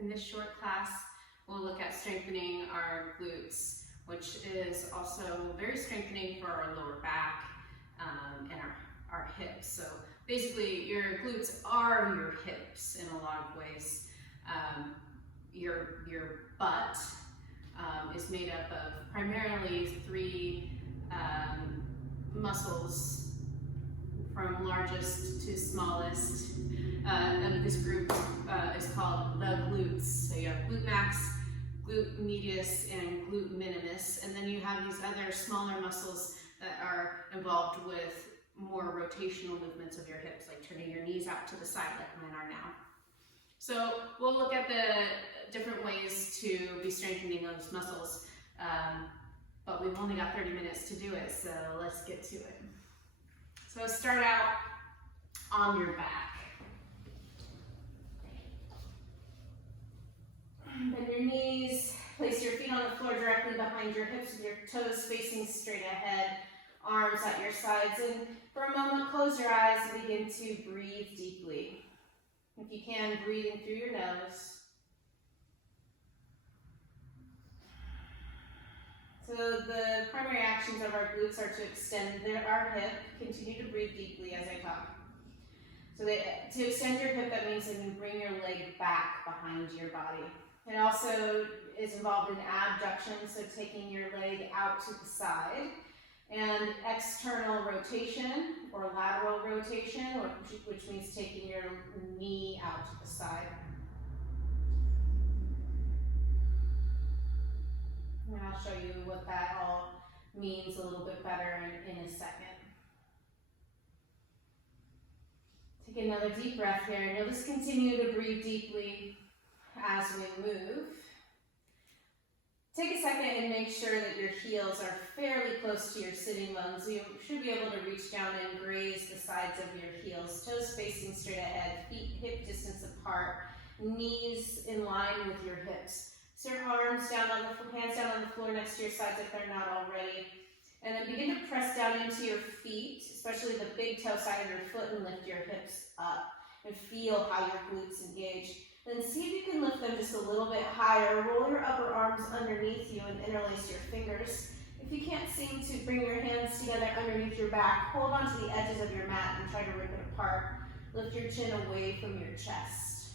In this short class, we'll look at strengthening our glutes, which is also very strengthening for our lower back and our hips. So basically, your glutes are your hips in a lot of ways. Your butt is made up of primarily three muscles, from largest to smallest. And this group is called the glutes. So you have glute max, glute medius, and glute minimus. And then you have these other smaller muscles that are involved with more rotational movements of your hips, like turning your knees out to the side like mine are now. So we'll look at the different ways to be strengthening those muscles, but we've only got 30 minutes to do it, so let's get to it. So start out on your back. Bend your knees, place your feet on the floor directly behind your hips with your toes facing straight ahead, arms at your sides, and for a moment close your eyes and begin to breathe deeply. If you can, breathe in through your nose. So the primary actions of our glutes are to extend our hip. Continue to breathe deeply as I talk. So to extend your hip, that means that you bring your leg back behind your body. It also is involved in abduction, so taking your leg out to the side, and external rotation or lateral rotation, which means taking your knee out to the side. And I'll show you what that all means a little bit better in a second. Take another deep breath here, and you'll just continue to breathe deeply as we move. Take a second and make sure that your heels are fairly close to your sitting bones. You should be able to reach down and graze the sides of your heels, toes facing straight ahead, feet hip distance apart, knees in line with your hips. So your arms down on the hands down on the floor next to your sides if they're not already. And then begin to press down into your feet, especially the big toe side of your foot, and lift your hips up and feel how your glutes engage. Then see if you can lift them just a little bit higher. Roll your upper arms underneath you and interlace your fingers. If you can't seem to bring your hands together underneath your back, hold on to the edges of your mat and try to rip it apart. Lift your chin away from your chest.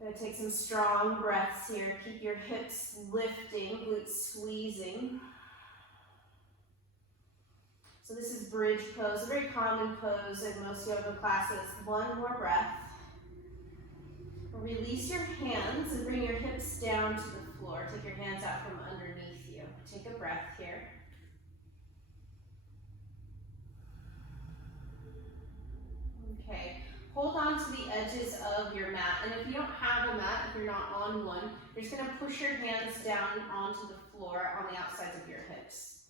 Gonna take some strong breaths here. Keep your hips lifting, glutes squeezing. So this is bridge pose, a very common pose in most yoga classes. One more breath. Release your hands and bring your hips down to the floor. Take your hands out from underneath you. Take a breath here. Okay, hold on to the edges of your mat. And if you don't have a mat, if you're not on one, you're just gonna push your hands down onto the floor on the outsides of your hips.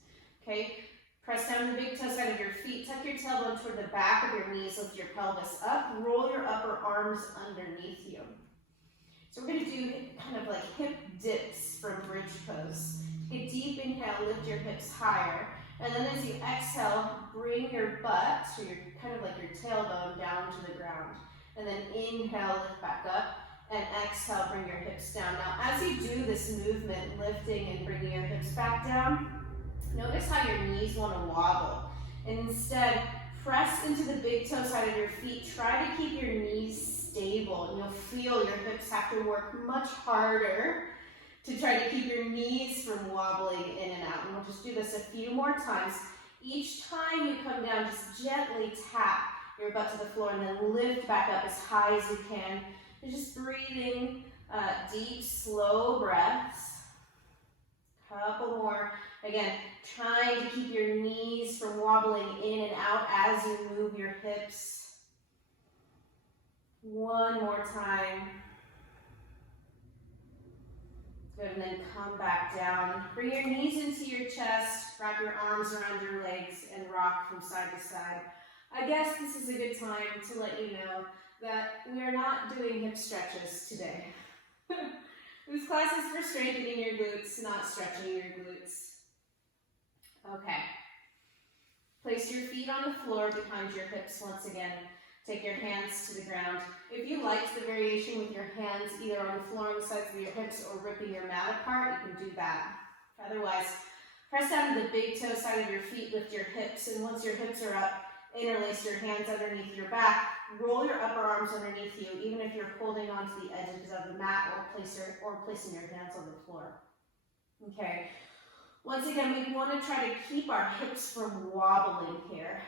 Okay? Press down the big toe side of your feet. Tuck your tailbone toward the back of your knees. Lift your pelvis up. Roll your upper arms underneath you. So we're going to do kind of like hip dips from bridge pose. Take a deep inhale. Lift your hips higher. And then as you exhale, bring your butt, so you're kind of like your tailbone, down to the ground. And then inhale, lift back up. And exhale, bring your hips down. Now as you do this movement, lifting and bringing your hips back down, notice how your knees want to wobble. And instead, press into the big toe side of your feet. Try to keep your knees stable. And you'll feel your hips have to work much harder to try to keep your knees from wobbling in and out. And we'll just do this a few more times. Each time you come down, just gently tap your butt to the floor and then lift back up as high as you can. And just breathing deep, slow breaths. Couple more. Again, trying to keep your knees from wobbling in and out as you move your hips. One more time. Good, and then come back down. Bring your knees into your chest, wrap your arms around your legs, and rock from side to side. I guess this is a good time to let you know that we are not doing hip stretches today. This class is for strengthening your glutes, not stretching your glutes. Okay. Place your feet on the floor behind your hips once again. Take your hands to the ground. If you liked the variation with your hands either on the floor on the sides of your hips or ripping your mat apart, you can do that. Otherwise, press down to the big toe side of your feet, lift your hips, and once your hips are up, interlace your hands underneath your back, roll your upper arms underneath you, even if you're holding onto the edges of the mat or placing your hands on the floor. Okay, once again, we want to try to keep our hips from wobbling here.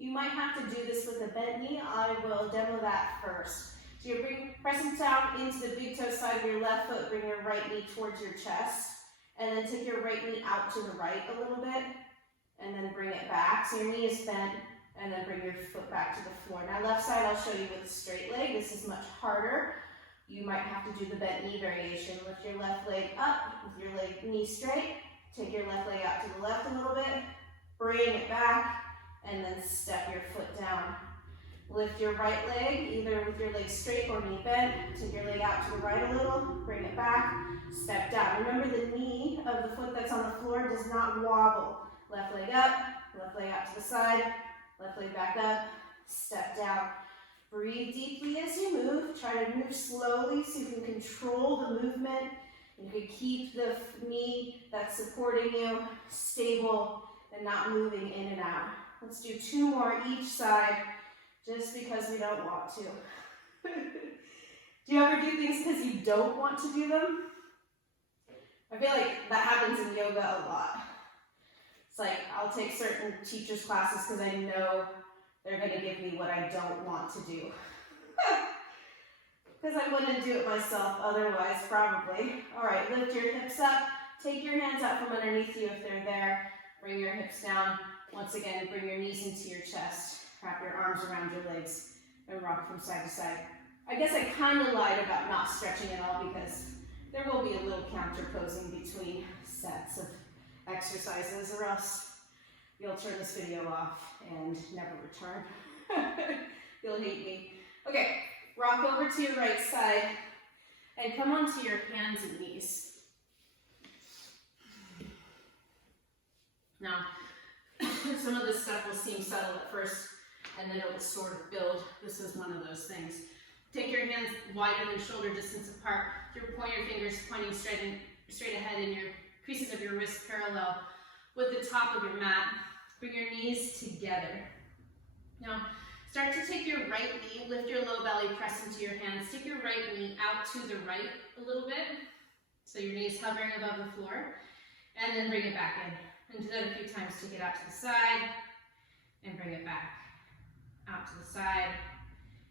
You might have to do this with a bent knee. I will demo that first. So you're pressing down into the big toe side of your left foot, bring your right knee towards your chest, and then take your right knee out to the right a little bit, and then bring it back. So your knee is bent, and then bring your foot back to the floor. Now left side, I'll show you with a straight leg. This is much harder. You might have to do the bent knee variation. Lift your left leg up with your knee straight. Take your left leg out to the left a little bit, bring it back, and then step your foot down. Lift your right leg, either with your leg straight or knee bent. Take your leg out to the right a little, bring it back, step down. Remember, the knee of the foot that's on the floor does not wobble. Left leg up, left leg out to the side, left leg back up, step down. Breathe deeply as you move. Try to move slowly so you can control the movement. You can keep the knee that's supporting you stable and not moving in and out. Let's do 2 more each side, just because we don't want to. Do you ever do things because you don't want to do them? I feel like that happens in yoga a lot. It's like I'll take certain teachers' classes because I know they're going to give me what I don't want to do. Because I wouldn't do it myself otherwise, probably. All right, lift your hips up. Take your hands out from underneath you if they're there. Bring your hips down. Once again, bring your knees into your chest. Wrap your arms around your legs and rock from side to side. I guess I kind of lied about not stretching at all because there will be a little counter posing between sets of exercises, or else you'll turn this video off and never return. You'll hate me. Okay, rock over to your right side and come onto your hands and knees. Now, some of this stuff will seem subtle at first, and then it will sort of build. This is one of those things. Take your hands wider than shoulder distance apart. Your pointer fingers pointing straight ahead, and your creases of your wrists parallel with the top of your mat. Bring your knees together. Now, start to take your right knee, lift your low belly, press into your hands. Take your right knee out to the right a little bit, so your knee is hovering above the floor, and then bring it back in. And do that a few times. Take it out to the side and bring it back. Out to the side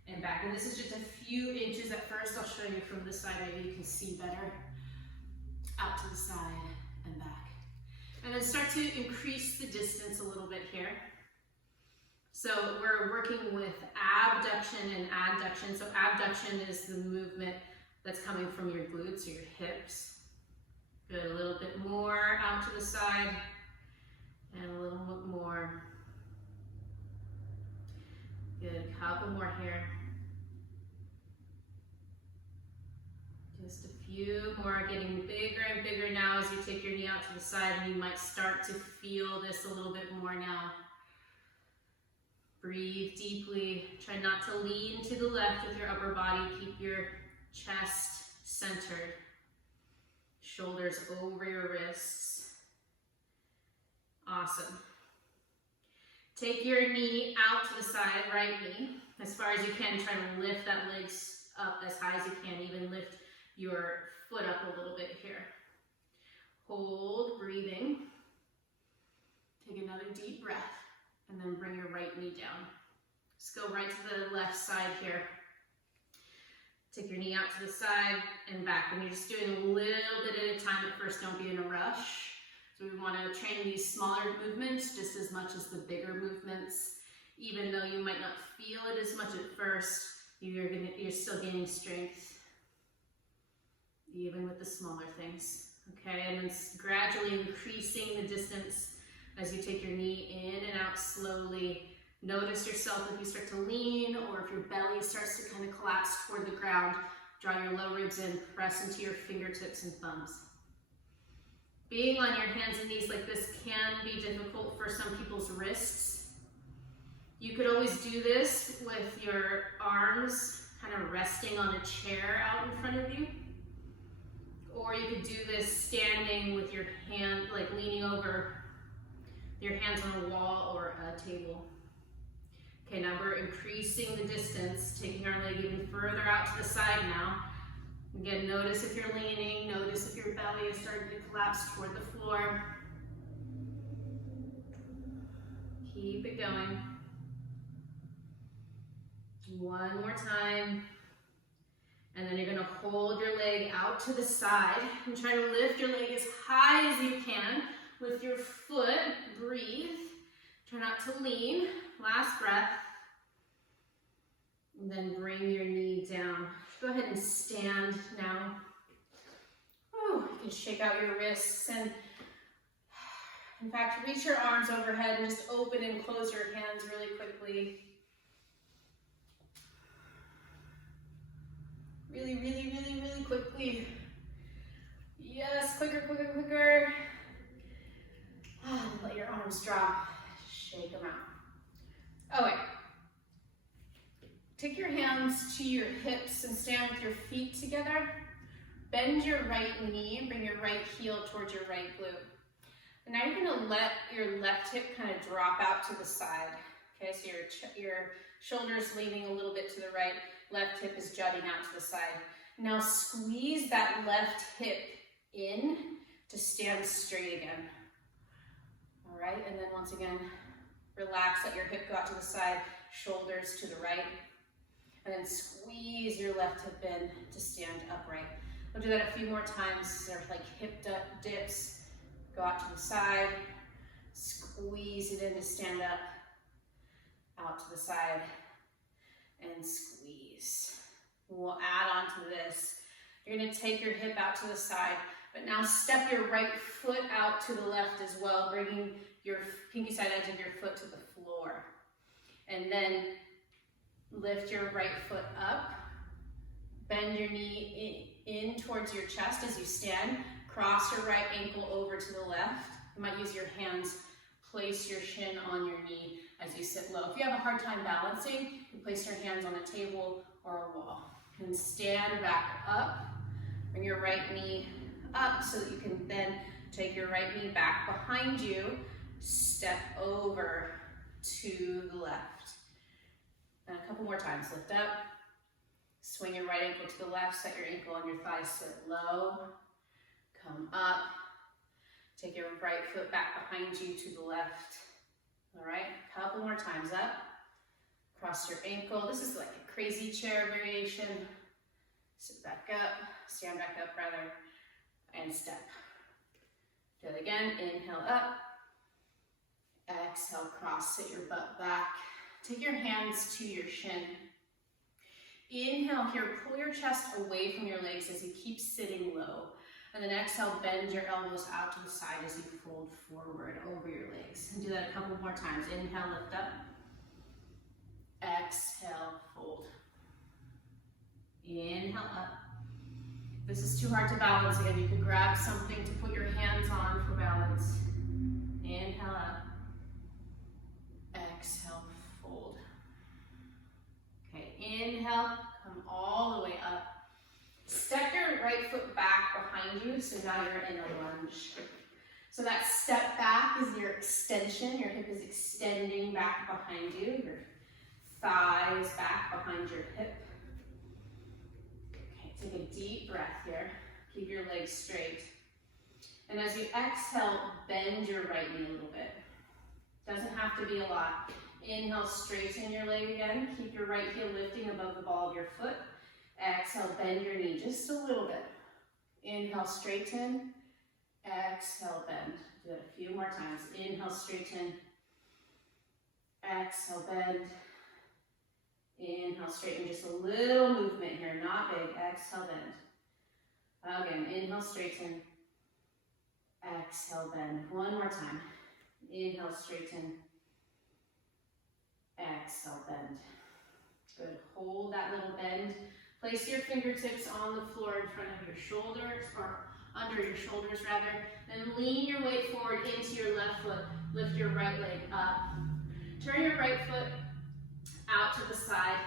and back. And this is just a few inches at first. I'll show you from this side, maybe you can see better. Out to the side and back. And then start to increase the distance a little bit here. So we're working with abduction and adduction. So abduction is the movement that's coming from your glutes or your hips. Good, a little bit more out to the side. And a little bit more. Good, couple more here. Just a few more, getting bigger and bigger now as you take your knee out to the side, and you might start to feel this a little bit more now. Breathe deeply. Try not to lean to the left with your upper body. Keep your chest centered. Shoulders over your wrists. Awesome. Take your knee out to the side, right knee, as far as you can. Try to lift that leg up as high as you can. Even lift your foot up a little bit here. Hold, breathing. Take another deep breath, and then bring your right knee down. Just go right to the left side here. Take your knee out to the side and back. And you're just doing a little bit at a time at first. Don't be in a rush. So we want to train these smaller movements just as much as the bigger movements. Even though you might not feel it as much at first, you're still gaining strength, even with the smaller things. Okay, and then gradually increasing the distance as you take your knee in and out slowly. Notice yourself if you start to lean, or if your belly starts to kind of collapse toward the ground. Draw your low ribs in, press into your fingertips and thumbs. Being on your hands and knees like this can be difficult for some people's wrists. You could always do this with your arms kind of resting on a chair out in front of you. Or you could do this standing with your hand, like leaning over your hands on a wall or a table. Okay, now we're increasing the distance, taking our leg even further out to the side now. Again, notice if you're leaning, notice if your belly is starting to collapse toward the floor. Keep it going. One more time. And then you're gonna hold your leg out to the side and try to lift your leg as high as you can with your foot. Breathe. Try not to lean. Last breath. And then bring your knee down. Go ahead and stand now. Oh, you can shake out your wrists and, in fact, reach your arms overhead and just open and close your hands really quickly. Really, really, really, really quickly. Yes, quicker, quicker, quicker. Let your arms drop. Shake them out. Oh, wait. Take your hands to your hips and stand with your feet together. Bend your right knee, bring your right heel towards your right glute. And now you're gonna let your left hip kind of drop out to the side. Okay, so your shoulders leaning a little bit to the right, left hip is jutting out to the side. Now squeeze that left hip in to stand straight again. All right, and then once again, relax, let your hip go out to the side, shoulders to the right. And then squeeze your left hip in to stand upright. We'll do that a few more times. They're like hip dips. Go out to the side, squeeze it in to stand up, out to the side, and squeeze. We'll add on to this. You're gonna take your hip out to the side, but now step your right foot out to the left as well, bringing your pinky side edge of your foot to the floor. And then lift your right foot up, bend your knee in towards your chest as you stand, cross your right ankle over to the left. You might use your hands, place your shin on your knee as you sit low. If you have a hard time balancing, you can place your hands on a table or a wall. And stand back up, bring your right knee up so that you can then take your right knee back behind you, step over to the left. And a couple more times, lift up, swing your right ankle to the left, set your ankle on your thigh, sit low, come up, take your right foot back behind you to the left. All right, a couple more times, up, cross your ankle. This is like a crazy chair variation. Sit back up, stand back up rather, and step. Do it again, inhale up, exhale, cross, sit your butt back. Take your hands to your shin. Inhale here, pull your chest away from your legs as you keep sitting low. And then exhale, bend your elbows out to the side as you fold forward over your legs. And do that a couple more times. Inhale, lift up. Exhale, fold. Inhale up. If this is too hard to balance, again, you can grab something to put your hands on for balance. Inhale up. Exhale, fold. Okay, inhale, come all the way up. Step your right foot back behind you, so now you're in a lunge. So that step back is your extension. Your hip is extending back behind you. Your thigh is back behind your hip. Okay, take a deep breath here. Keep your legs straight. And as you exhale, bend your right knee a little bit. Doesn't have to be a lot. Inhale, straighten your leg again. Keep your right heel lifting above the ball of your foot. Exhale, bend your knee just a little bit. Inhale, straighten. Exhale, bend. Do it a few more times. Inhale, straighten. Exhale, bend. Inhale, straighten. Just a little movement here, not big. Exhale, bend. Again, inhale, straighten. Exhale, bend. One more time. Inhale, straighten. Exhale, bend. Good. Hold that little bend. Place your fingertips on the floor in front of your shoulders, or under your shoulders rather. Then lean your weight forward into your left foot. Lift your right leg up. Turn your right foot out to the side.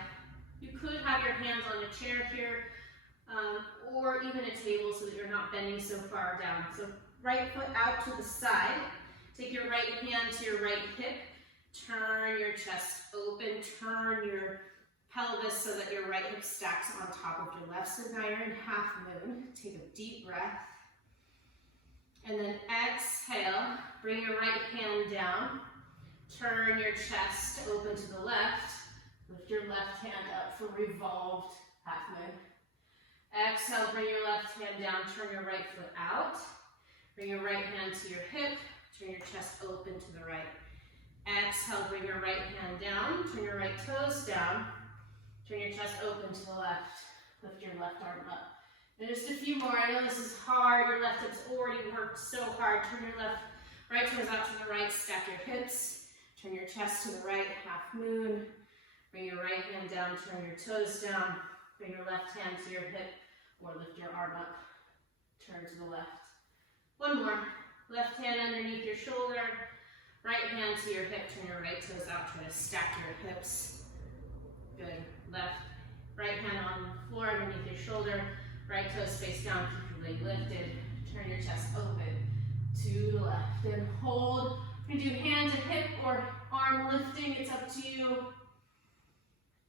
You could have your hands on a chair here, or even a table so that you're not bending so far down. So right foot out to the side. Take your right hand to your right hip. Turn your chest open. Turn your pelvis so that your right hip stacks on top of your left. So now you're in half moon. Take a deep breath. And then exhale. Bring your right hand down. Turn your chest open to the left. Lift your left hand up for revolved half moon. Exhale, bring your left hand down, turn your right foot out. Bring your right hand to your hip, turn your chest open to the right. Exhale, bring your right hand down, turn your right toes down. Turn your chest open to the left. Lift your left arm up. And just a few more. I know this is hard. Your left hip's already worked so hard. Turn your right toes out to the right, stack your hips. Turn your chest to the right, half moon. Bring your right hand down, turn your toes down. Bring your left hand to your hip or lift your arm up. Turn to the left. One more. Left hand underneath your shoulder. Right hand to your hip. Turn your right toes out. Try to stack your hips. Good. Right hand on the floor underneath your shoulder. Right toes face down. Keep your leg lifted. Turn your chest open to the left. And hold. You can do hand to hip or arm lifting. It's up to you.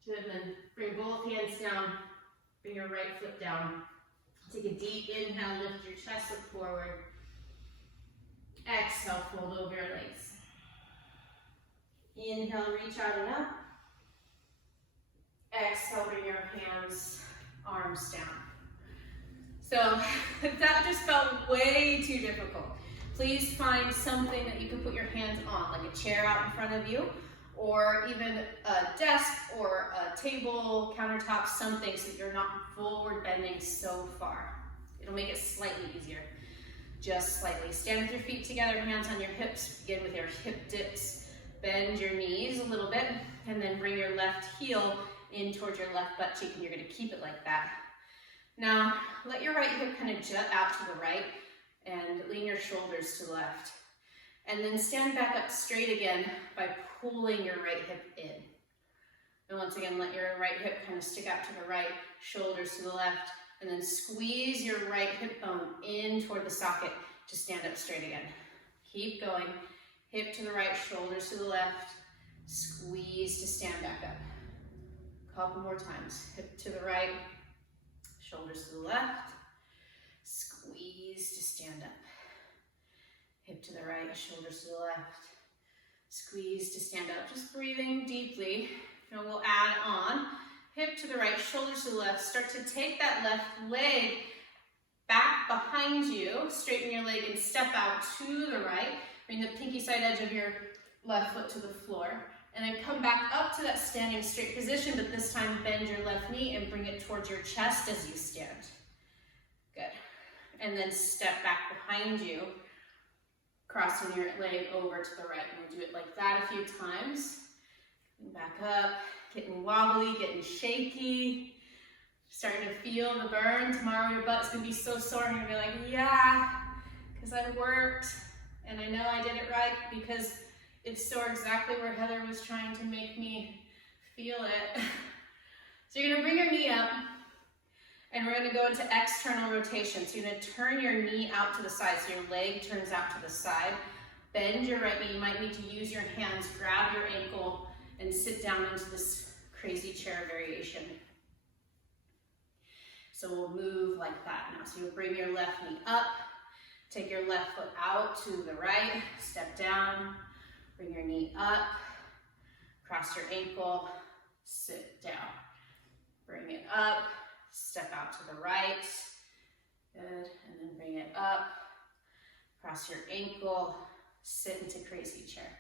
Good, then bring both hands down, bring your right foot down. Take a deep inhale, lift your chest, look forward. Exhale, fold over your legs. Inhale, reach out and up. Exhale, bring your hands, arms down. So if that just felt way too difficult, please find something that you can put your hands on, like a chair out in front of you, or even a desk or a table, countertop, something so that you're not forward bending so far. It'll make it slightly easier, just slightly. Stand with your feet together, hands on your hips, begin with your hip dips. Bend your knees a little bit, and then bring your left heel in towards your left butt cheek, and you're gonna keep it like that. Now, let your right hip kind of jut out to the right, and lean your shoulders to the left. And then stand back up straight again by pulling your right hip in. And once again, let your right hip kind of stick out to the right, shoulders to the left, and then squeeze your right hip bone in toward the socket to stand up straight again. Keep going. Hip to the right, shoulders to the left, squeeze to stand back up. Couple more times. Hip to the right, shoulders to the left, squeeze to stand up. Hip to the right, shoulders to the left, squeeze to stand up. Just breathing deeply. And we'll add on. Hip to the right, shoulders to the left. Start to take that left leg back behind you. Straighten your leg and step out to the right. Bring the pinky side edge of your left foot to the floor. And then come back up to that standing straight position, but this time bend your left knee and bring it towards your chest as you stand. Good. And then step back behind you, crossing your leg over to the right. And we'll do it like that a few times. And back up, getting wobbly, getting shaky, starting to feel the burn. Tomorrow your butt's gonna be so sore and you're gonna be like, yeah, because I worked and I know I did it right because it's sore exactly where Heather was trying to make me feel it. So you're gonna bring your knee up and we're gonna go into external rotation. So you're gonna turn your knee out to the side, so your leg turns out to the side. Bend your right knee, you might need to use your hands, grab your ankle, and sit down into this crazy chair variation. So we'll move like that now. So you'll bring your left knee up, take your left foot out to the right, step down, bring your knee up, cross your ankle, sit down. Bring it up, step out to the right, good, and then bring it up, cross your ankle, sit into crazy chair.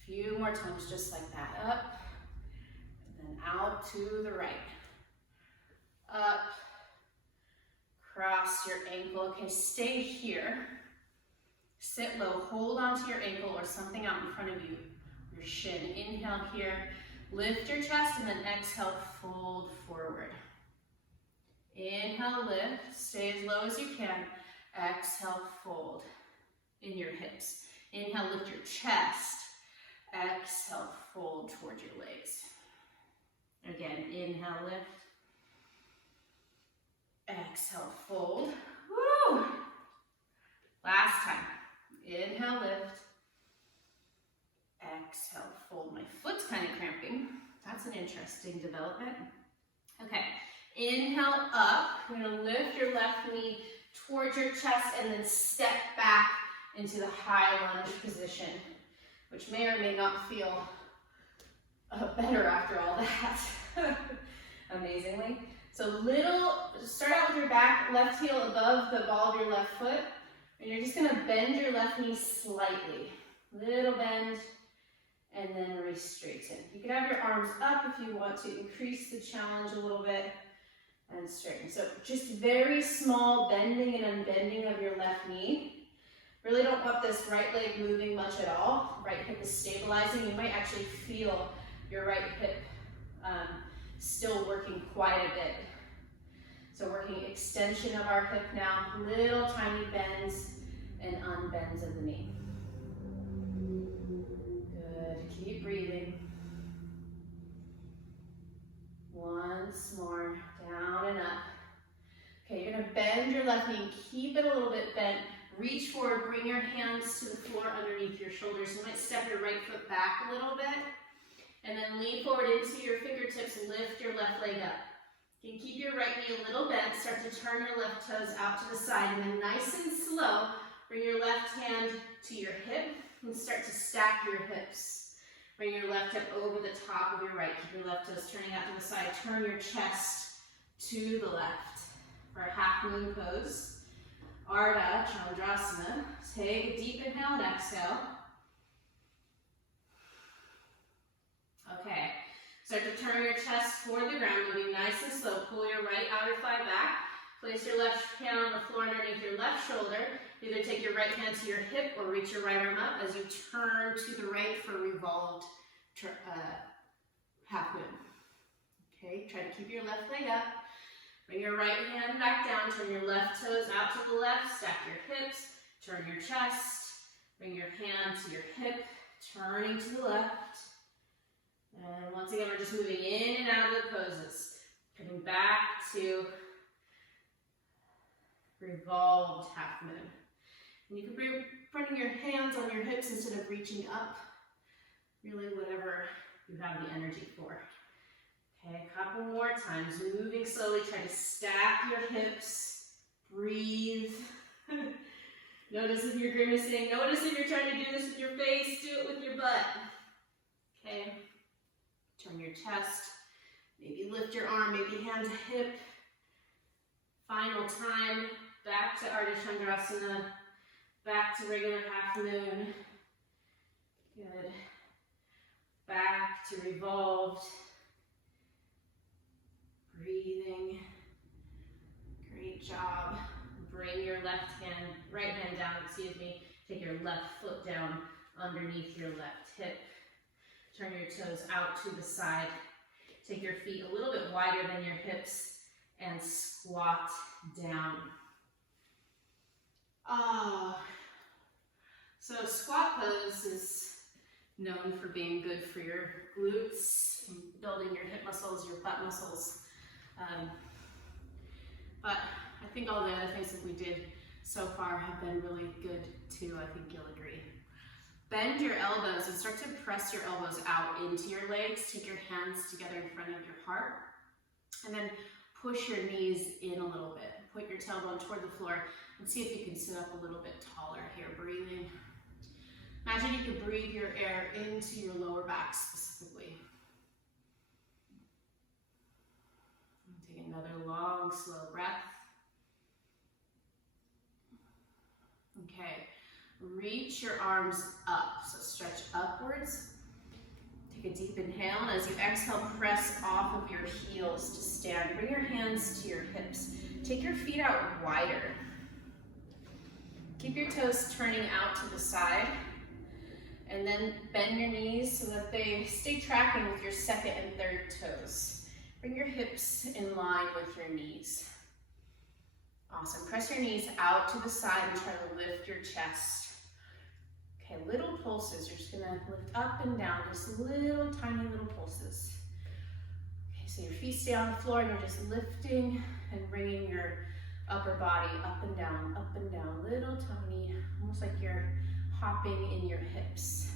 A few more times just like that, up, and then out to the right, up, cross your ankle. Okay, stay here. Sit low, hold onto your ankle or something out in front of you, your shin. Inhale here, lift your chest, and then exhale, fold forward. Inhale, lift, stay as low as you can. Exhale, fold in your hips. Inhale, lift your chest. Exhale, fold towards your legs. Inhale, lift. Exhale, fold. Woo! Last time. Inhale, lift. Exhale, fold. My foot's kind of cramping. That's an interesting development. Okay, inhale up. You're gonna lift your left knee towards your chest and then step back into the high lunge position, which may or may not feel better after all that, amazingly. So start out with your back, left heel above the ball of your left foot, and you're just gonna bend your left knee slightly. Little bend, and then re-straighten. You can have your arms up if you want to increase the challenge a little bit, and straighten. So just very small bending and unbending of your left knee. Really don't want this right leg moving much at all. Right hip is stabilizing. You might actually feel your right hip still working quite a bit. So working extension of our hip now, little tiny bends and unbends of the knee. Good, keep breathing. Once more, down and up. Okay, you're gonna bend your left knee, keep it a little bit bent. Reach forward, bring your hands to the floor underneath your shoulders. You might step your right foot back a little bit, and then lean forward into your fingertips, lift your left leg up. You can keep your right knee a little bent, start to turn your left toes out to the side, and then nice and slow, bring your left hand to your hip, and start to stack your hips. Bring your left hip over the top of your right. Keep your left toes turning out to the side. Turn your chest to the left for a half moon pose. Ardha Chandrasana. Take a deep inhale and exhale. Okay. Start to turn your chest toward the ground, moving nice and slow. Pull your right outer thigh back. Place your left hand on the floor underneath your left shoulder. Either take your right hand to your hip or reach your right arm up as you turn to the right for revolved half moon. Okay, try to keep your left leg up. Bring your right hand back down, turn your left toes out to the left, stack your hips, turn your chest, bring your hand to your hip, turning to the left. And once again, we're just moving in and out of the poses. Coming back to revolved half moon. And you can be putting your hands on your hips instead of reaching up. Really whatever you have the energy for. Okay, a couple more times. Moving slowly, try to stack your hips. Breathe. Notice if you're grimacing. Notice if you're trying to do this with your face. Do it with your butt. Okay. Turn your chest. Maybe lift your arm. Maybe hand to hip. Final time. Back to Ardha Chandrasana. Back to regular half moon. Good. Back to revolved. Breathing. Great job. Bring your right hand down, Take your left foot down underneath your left hip. Turn your toes out to the side. Take your feet a little bit wider than your hips and squat down. So squat pose is known for being good for your glutes, building your hip muscles, your butt muscles. But I think all the other things that we did so far have been really good too. I think you'll agree. Bend your elbows and start to press your elbows out into your legs. Take your hands together in front of your heart. And then push your knees in a little bit. Put your tailbone toward the floor and see if you can sit up a little bit taller here, breathing. Imagine you could breathe your air into your lower back specifically. And take another long, slow breath. Okay, reach your arms up, so stretch upwards. Take a deep inhale, and as you exhale, press off of your heels to stand. Bring your hands to your hips. Take your feet out wider. Keep your toes turning out to the side, and then bend your knees so that they stay tracking with your second and third toes. Bring your hips in line with your knees. Awesome. Press your knees out to the side and try to lift your chest. Okay, little pulses. You're just gonna lift up and down, just little tiny little pulses. Okay, So your feet stay on the floor and you're just lifting and bringing your upper body up and down, little tiny, almost like you're hopping in your hips.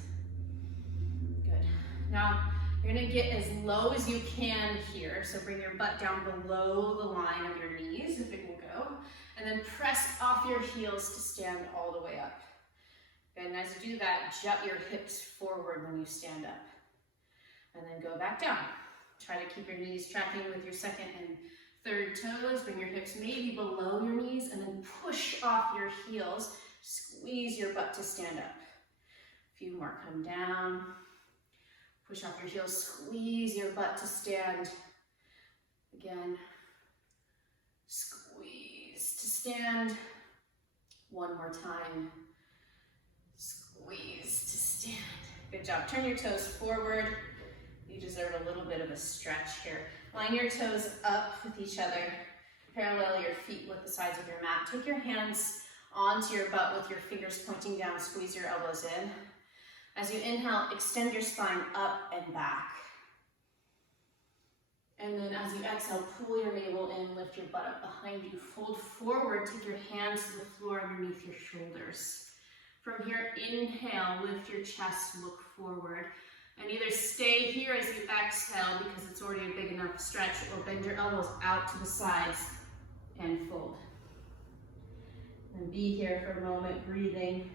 Good. Now, you're gonna get as low as you can here. So bring your butt down below the line of your knees, if it will go. And then press off your heels to stand all the way up. And as you do that, jut your hips forward when you stand up. And then go back down. Try to keep your knees tracking with your second and third toes. Bring your hips maybe below your knees and then push off your heels. Squeeze your butt to stand up. A few more, come down. Push off your heels, squeeze your butt to stand. Again, squeeze to stand. One more time. Squeeze to stand. Good job. Turn your toes forward. You deserve a little bit of a stretch here. Line your toes up with each other. Parallel your feet with the sides of your mat. Take your hands onto your butt with your fingers pointing down. Squeeze your elbows in. As you inhale, extend your spine up and back. And then as you exhale, pull your navel in, lift your butt up behind you, fold forward, take your hands to the floor underneath your shoulders. From here, inhale, lift your chest, look forward. And either stay here as you exhale because it's already a big enough stretch, or bend your elbows out to the sides and fold. And be here for a moment, breathing.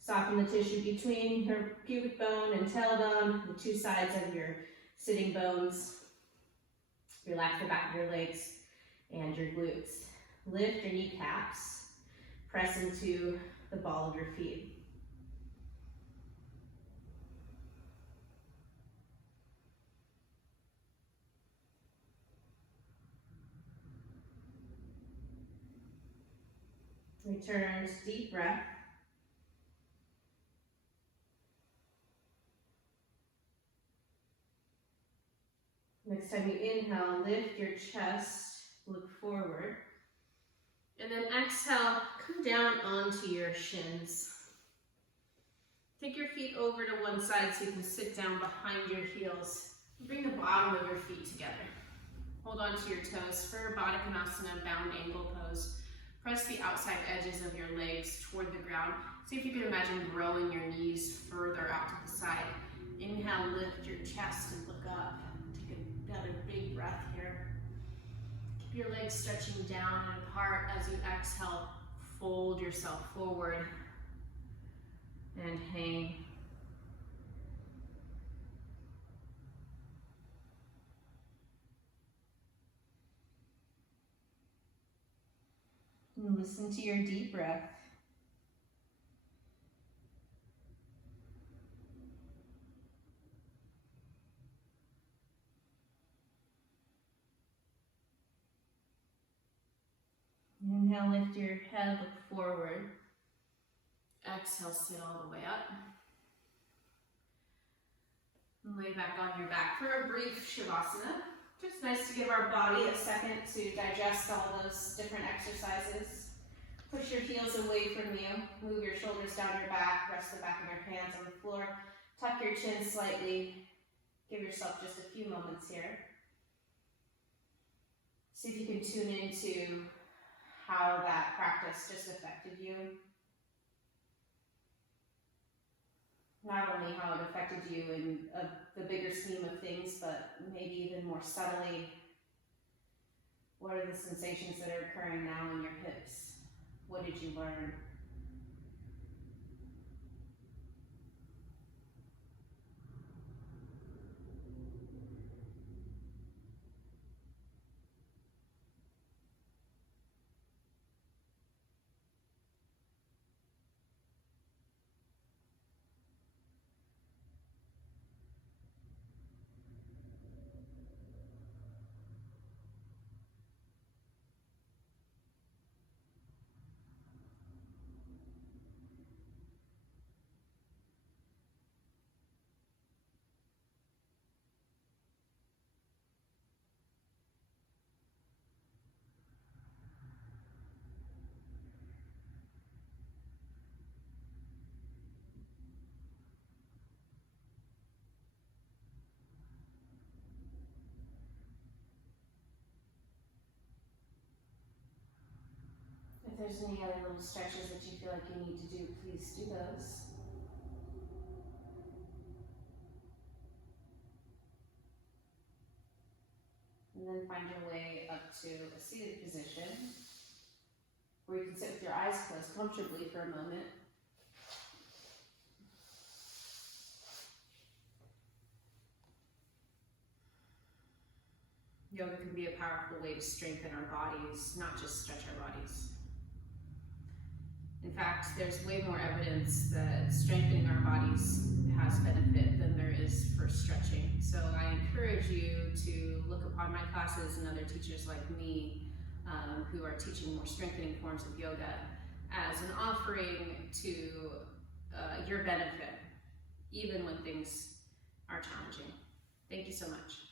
Soften the tissue between your pubic bone and tailbone, the two sides of your sitting bones. Relax the back of your legs and your glutes. Lift your kneecaps. Press into the ball of your feet. Return to deep breath. Next time you inhale, lift your chest, look forward. And then exhale, come down onto your shins. Take your feet over to one side so you can sit down behind your heels. Bring the bottom of your feet together. Hold on to your toes for Baddha Konasana, bound ankle pose. Press the outside edges of your legs toward the ground. See if you can imagine growing your knees further out to the side. Inhale, lift your chest and look up. Take another big breath here. Keep your legs stretching down and apart as you exhale. Fold yourself forward and hang. And listen to your deep breath. Inhale, lift your head, look forward. Exhale, sit all the way up. And lay back on your back for a brief Shavasana. Just nice to give our body a second to digest all those different exercises. Push your heels away from you. Move your shoulders down your back. Rest the back of your hands on the floor. Tuck your chin slightly. Give yourself just a few moments here. See if you can tune into how that practice just affected you. Not only how it affected you in the bigger scheme of things, but maybe even more subtly, what are the sensations that are occurring now in your hips? What did you learn? there's any other little stretches that you feel like you need to do, please do those. And then find your way up to a seated position where you can sit with your eyes closed comfortably for a moment. Yoga can be a powerful way to strengthen our bodies, not just stretch our bodies. In fact, there's way more evidence that strengthening our bodies has benefit than there is for stretching. So I encourage you to look upon my classes and other teachers like me who are teaching more strengthening forms of yoga as an offering to your benefit, even when things are challenging. Thank you so much.